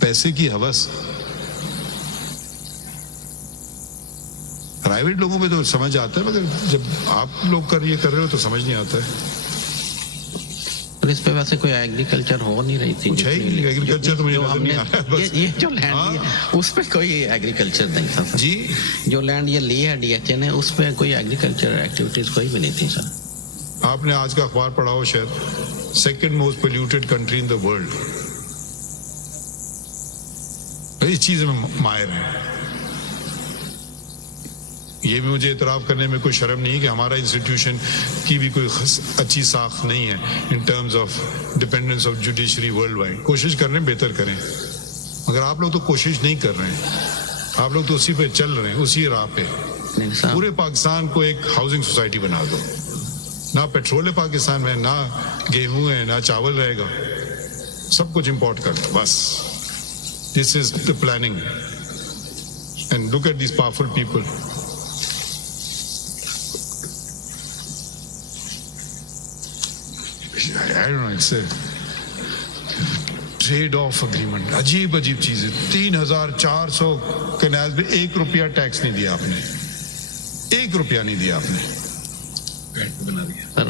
पैसे की हवस। प्राइवेट लोगों में तो समझ आता है, मगर जब आप लोग कर रहे हो तो समझ नहीं आता है। और इस पे वैसे कोई एग्रीकल्चर हो नहीं रही थी। एग्रीकल्चर तो मुझे नजर नहीं आ रहा है। ये जो लैंड उस पे कोई एग्रीकल्चर नहीं था सर जी। जो लैंड ये ली है डीएचए ने, उस पे कोई एग्रीकल्चर एक्टिविटीज कोई भी नहीं थी सर। आपने आज का अखबार पढ़ा हो शायद, second most polluted country in the world. इस चीज में माहिर है। ये भी मुझे इतराफ करने में कोई शर्म नहीं है कि हमारा इंस्टीट्यूशन की भी कोई अच्छी साख नहीं है in terms of dependence of judiciary world wide. कोशिश कर रहे हैं बेहतर करें, मगर आप लोग तो कोशिश नहीं कर रहे हैं। आप लोग तो उसी पे चल रहे हैं, उसी राह पे। पूरे पाकिस्तान को एक हाउसिंग सोसाइटी बना दो। ना पेट्रोल है पाकिस्तान में, ना गेहूं है, ना चावल रहेगा, सब कुछ इंपोर्ट कर दो बस। This is the planning and look at this powerful people. I don't know, it's a trade-off agreement. अजीब अजीब चीजें। 3,400 कैनाल पे 1 रुपया टैक्स नहीं दिया आपने, 1 रुपया नहीं दिया आपने। बना दिया सर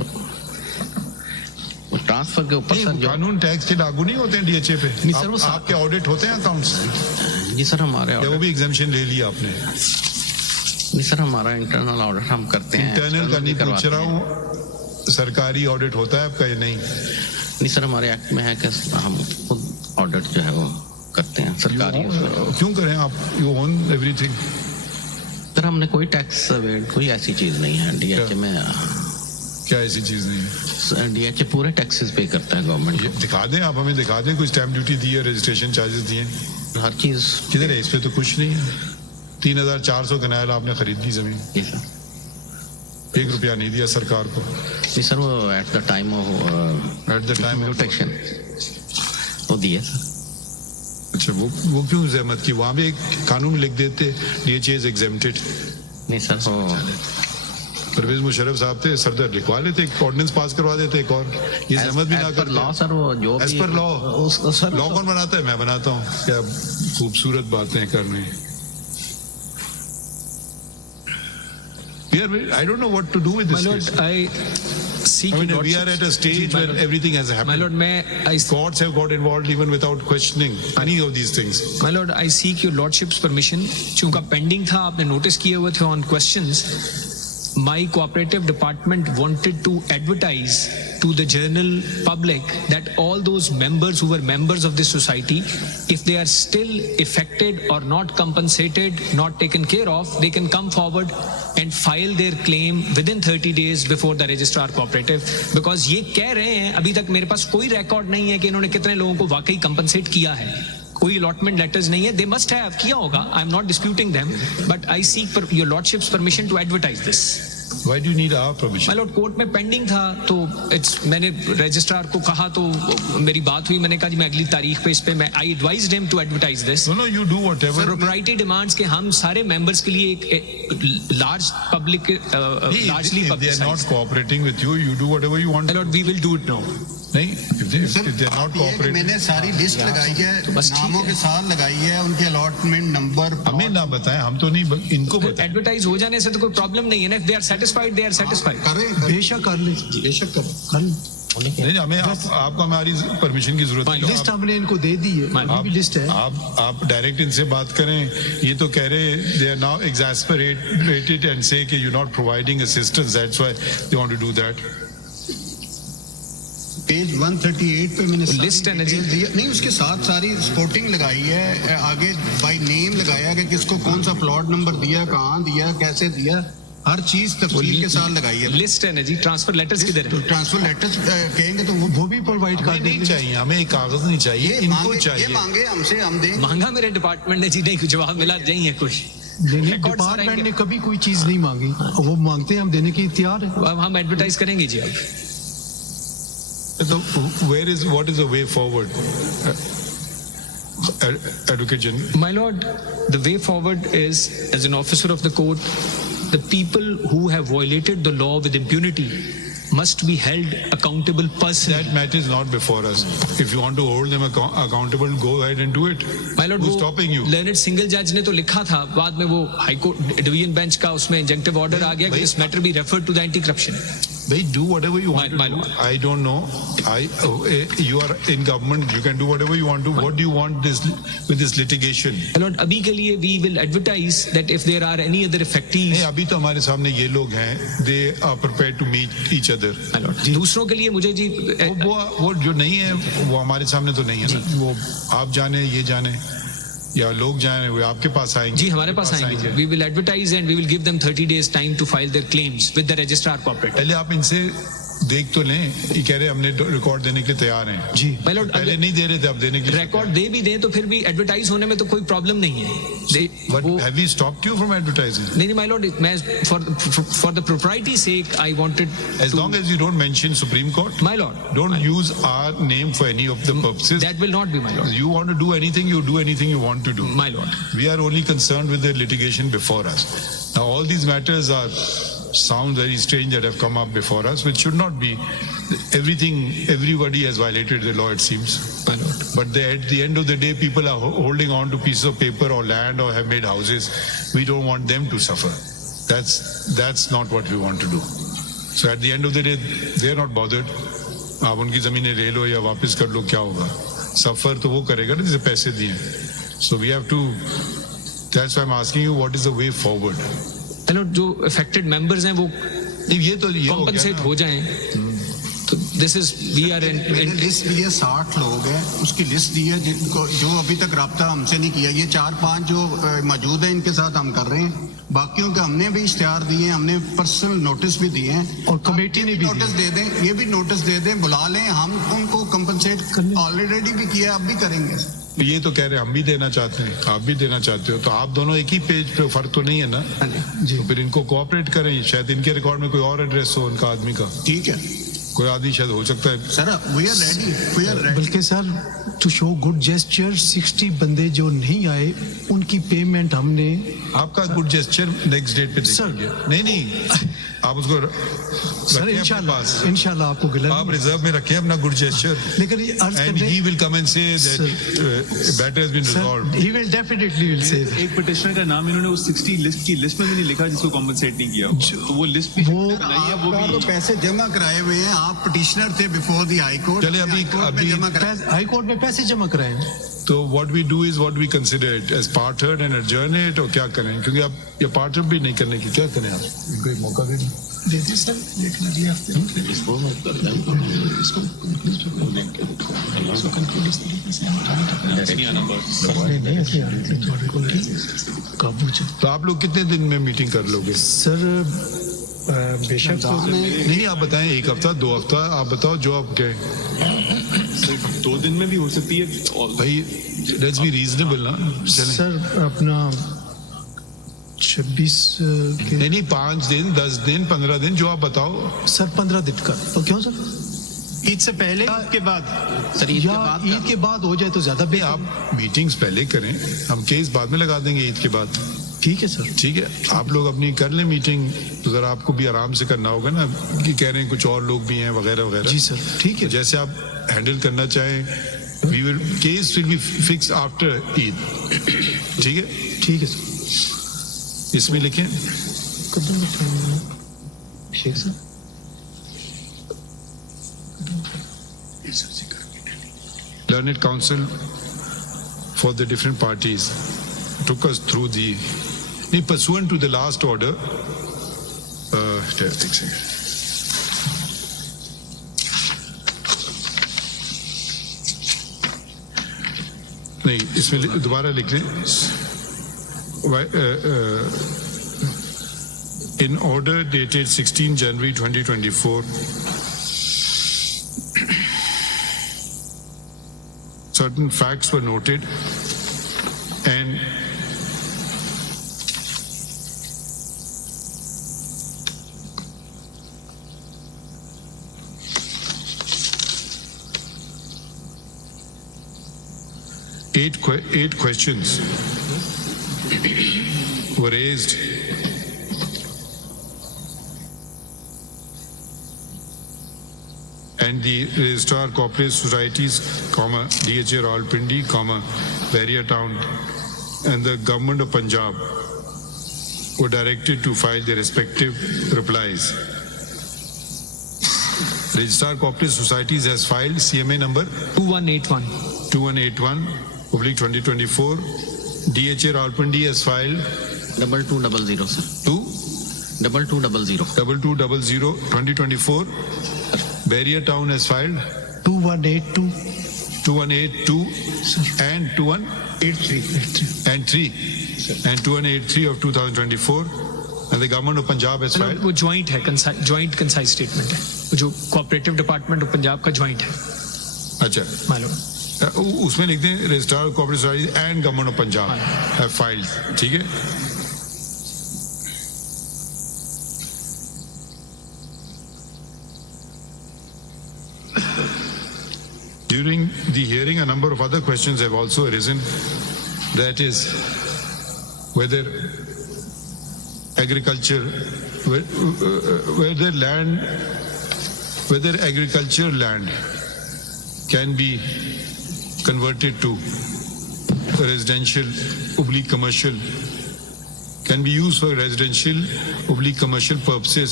वो ट्रांसफर के ऊपर सर कानून टैक्स के लागू नहीं होते हैं डीएचए पे। नहीं सर, वो आपके ऑडिट होते हैं अकाउंट्स? जी सर हमारे वो भी एग्जाम्पशन ले लिया आपने? नहीं सर, हमारा इंटरनल ऑडिट हम करते हैं। इंटरनल का नहीं पूछ रहा हूँ, सरकारी ऑडिट होता है आपका या नहीं? नहीं सर, हमारे एक्ट में है कि हम खुद ऑडिट जो है वो करते हैं सरकारी। क्यों करें आप? You own everything. सर हमने कोई टैक्स कोई ऐसी चीज नहीं है डीएचए में। क्या ऐसी चीज नहीं है? डीएचए पूरे टैक्सेस पे करता है गवर्नमेंट। दिखा दें, आप हमें दिखा दें कोई स्टैम्प ड्यूटी दी है, रजिस्ट्रेशन चार्जेस दिए, हर चीज किधर है? इस पे तो कुछ नहीं है। 3,400 कनाल आपने खरीद ली जमीन, 1 रुपया नहीं दिया सरकार को। जी सर, वो at the time of mutation वो दिया सर। अच्छा, वो क्यों जहमत की? वहां भी एक कानून लिख देते डीएचए इज एग्जेम्प्टेड। नहीं सर, वो परवेज मुशर्रफ साहब थे, सरदार लिखवा लेते, एक ऑर्डिनेंस पास करवा देते एक और। ये जहमत भी ना करते। लॉ सर, वो जो एज पर लॉ कौन बनाता है? मैं बनाता हूँ। क्या खूबसूरत बातें करने। I don't know what to do with this. My Lord, case. I seek I mean, your we are at a stage where everything has happened. My Lord, courts have got involved even without questioning any of these things. My Lord, I seek your Lordship's permission. चूंकि pending था, आपने notice किए हुए थे on questions. My cooperative department wanted to advertise to the general public that all those members who were members of this society, if they are still affected or not compensated, not taken care of, they can come forward and file their claim within 30 days before the registrar cooperative. Because ये कह रहे हैं, अभी तक मेरे पास कोई record नहीं है कि इन्होंने कितने लोगों को वाकई कंपनसेट किया है। कोई अलॉटमेंट लेटर्स नहीं है। दे मस्ट हैव किया होगा, I am not disputing them, but I seek your lordship's permission to advertise this. Why do you need our permission? My lord, court में पेंडिंग था तो मैंने रजिस्ट्रार को कहा, तो मेरी बात हुई, मैंने कहा जी मैं अगली तारीख पे इस पे मैं I advised him to advertise this. No, you do whatever. Propriety demands के हम सारे मेंबर्स के लिए एक large public largely if they are not cooperating with you, you do whatever you want. My lord, we will do it now. नहीं, if they are not cooperating. मैंने सारी list लगाई है, नामों के साथ लगाई है, उनके अलॉटमेंट नंबर। हमें ना बताएं, हम तो नहीं, इनको बताएं। एडवर्टाइज हो जाने से तो कोई प्रॉब्लम नहीं है ना। If they are satisfied, they are satisfied. बेशक कर ले, बेशक कर ले। नहीं, हमें आपको हमारी परमिशन की जरूरत नहीं। लिस्ट हमने इनको दे दी है, अभी भी लिस्ट है। आप डायरेक्ट इनसे बात करें। ये तो कह रहे they are now exasperated and say कि you're not providing assistance, that's why they want to do that. Page 138 पे मैंने लिस्ट है ना जी, नहीं उसके साथ सारी स्पोर्टिंग लगाई है, आगे बाय नेम लगाया कि किसको कौन सा प्लॉट नंबर दिया, कहाँ दिया, कैसे दिया, हर चीज तफसील के साथ लगाई है। लिस्ट है ना जी। ट्रांसफर लेटर्स किधर है? ट्रांसफर लेटर्स कहेंगे तो वो भी प्रोवाइड कर नहीं चाहिए, हमें एक कागज नहीं चाहिए, इनको चाहिए। ये मांगे हमसे, हम दें। मांगा मेरे डिपार्टमेंट ने जी, नहीं जवाब मिला नहीं है कुछ। डिपार्टमेंट ने कभी कोई चीज नहीं मांगी, वो मांगते हैं हम देने की तैयार है। अब हम एडवर्टाइज करेंगे जी। अब So what is the way forward, Advocate General? My Lord, the way forward is, as an officer of the court, the people who have violated the law with impunity must be held accountable personally. That matter is not before us. If you want to hold them accountable, go ahead and do it. My lord, Who's वो stopping you? learned single judge ने तो लिखा था, बाद में वो high court division bench का उसमें इंजंक्टिव ऑर्डर आ गया कि this matter be referred to the anti corruption. They do whatever you want My to do. lord. I don't know. You are in government. You can do whatever you want to. What do you want with this litigation? My lord, अभी के लिए we will advertise that if there are any other effectees. नहीं, अभी तो हमारे सामने ये लोग हैं. They are prepared to meet each other. My lord, दूसरों के लिए मुझे जी वो जो नहीं है वो हमारे सामने तो नहीं है ना. वो आप जाने ये जाने या लोग जाने वो आपके पास आएंगे. जी हमारे पास आएंगे. We will advertise and we will give them 30 days time to file their claims with the registrar cooperative. पहले आप इनसे देख तो लें. ये कह रहे हमने रिकॉर्ड देने के लिए तैयार हैं. जी My lord, पहले नहीं दे रहे थे, अब देने के लिए. रिकॉर्ड दे भी दें तो फिर भी एडवर्टाइज होने में तो कोई प्रॉब्लम नहीं है. But have we stopped you from advertising? नहीं माय लॉर्ड, मैं for the propriety sake I wanted As long as you don't mention Supreme Court, my lord, don't use our name for any of the purposes. that will not be my lord. You want to do anything, you do anything you want to do. My lord, We are only concerned with the litigation before us. Now, all these matters sound very strange that have come up before us, which should not be. Everybody has violated the law, it seems. my lord. But at the end of the day, people are holding on to pieces of paper or land or have made houses. We don't want them to suffer. That's not what we want to do. So at the end of the day, they're not bothered. आप उनकी जमीनें ले लो या वापस कर लो, क्या होगा? सफर तो वो करेगा ना जिसे पैसे दिए. So we have to. That's why I'm asking you, what is the way forward? my lord, जो affected members हैं वो नहीं, ये तो ये हो गया compensate ना. हो जाएं. तो this is we are मैंने लिस्ट दी है. 60 लोग हैं, उसकी लिस्ट दी है जिनको जो अभी तक राब्ता हमसे नहीं किया. ये 4-5 जो मौजूद है इनके साथ हम कर रहे हैं. बाकियों के हमने भी इश्तिहार दिए हैं, हमने पर्सनल नोटिस भी दिए हैं और कमेटी ने भी नोटिस दे दें. ये भी नोटिस दे दें, बुला लें. हम उनको कंपनसेट ऑलरेडी भी किया, अब भी करेंगे. ये तो कह रहे हैं हम भी देना चाहते हैं, आप भी देना चाहते हो, तो आप दोनों एक ही पेज पे, फर्क तो नहीं है ना. तो फिर इनको कोऑपरेट करें. शायद इनके रिकॉर्ड में कोई और एड्रेस हो उनका आदमी का. ठीक है कोई आदमी शायद हो सकता है. Sir, we are ready. बल्कि sir to show good gesture 60 बंदे जो नहीं आए उनकी पेमेंट हमने आपका गुड जेस्चर नेक्स्ट डेट पे सर। देखेंगे. नहीं आप उसको सर रखें अपने पास. इंशाल्लाह आपको गलत आप रिजर्व में रखें अपना गुड जेस्चर. लेकिन ये अर्ज and he will come and say that matter has been resolved. He will definitely will say एक पिटिशनर का नाम इन्होंने उस 60 लिस्ट की लिस्ट में भी नहीं लिखा जिसको कॉम्पनसेट नहीं किया. तो वो लिस्ट भी वो बनाई है, वो आपका तो भी पैसे जमा कराए हुए हैं. आप पिटिशनर थे बिफोर द हाई कोर्ट. चलिए, अभी जमा कराए. हाई कोर्ट में पैसे जमा कराए. तो what we do is what we consider it as part third and adjourn it. और क्या करें, क्योंकि आप ये पार्ट थर्ड भी नहीं करने की, क्या करें आप इनको एक मौका दें. दीदी सर लेकिन अगले हफ्ते इसको नहीं ऐसे काबू तो आप लोग कितने दिन में मीटिंग कर लोगे? सर बेशक नहीं आप बताएं, एक हफ्ता 2 हफ्ता आप बताओ जो आप कहें. 2 दिन में भी हो सकती है. भाई लेट्स बी रीजनेबल ना. चलें. सर अपना 26 के नहीं 5 दिन 10 दिन 15 दिन जो आप बताओ. सर 15 दिन का तो क्यों सर? ईद से पहले, ईद के बाद. सर ईद के या बाद ईद के बाद हो जाए तो ज्यादा नहीं बेहतर. आप मीटिंग्स पहले करें, हम केस बाद में लगा देंगे ईद के बाद. ठीक है सर. ठीक है, आप लोग अपनी कर लें मीटिंग. तो जरा आपको भी आराम से करना होगा ना, कि कह रहे हैं कुछ और लोग भी हैं वगैरह वगैरह. जी सर ठीक है. जैसे आप हैंडल करना चाहें. We will case will be fix after Eid. ठीक है, ठीक है सर. इसमें लिखें Kadam Sheikh sir. Learned Council for the different parties took us through the pursuant to the last order. एक second. नहीं इसमें दोबारा लिख लें. In order dated 16 January 2024, certain facts were noted and eight questions were raised and the Registrar Cooperative Societies, DHA Rawalpindi, Bahria Town, and the Government of Punjab were directed to file their respective replies. Registrar Cooperative Societies has filed CMA number 2181. 2181/2024. DHA Rawalpindi has filed 2200, sir. 2200. 2200/2024. Bahria Town has filed 2182 2182 and 2183 and 2183 of 2024, and the Government of Punjab has filed. वो joint है, joint concise statement है, वो जो cooperative department of Punjab का joint है, अच्छा, मालूम? उसमें लिखते हैं registrar cooperative societies and government of Punjab have filed, ठीक है. During the hearing, a number of other questions have also arisen. That is, whether agriculture, whether agriculture land can be converted to residential oblique commercial, can be used for residential oblique commercial purposes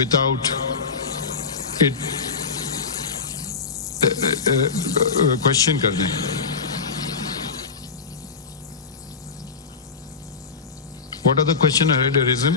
without it question कर दें. What other question had arisen?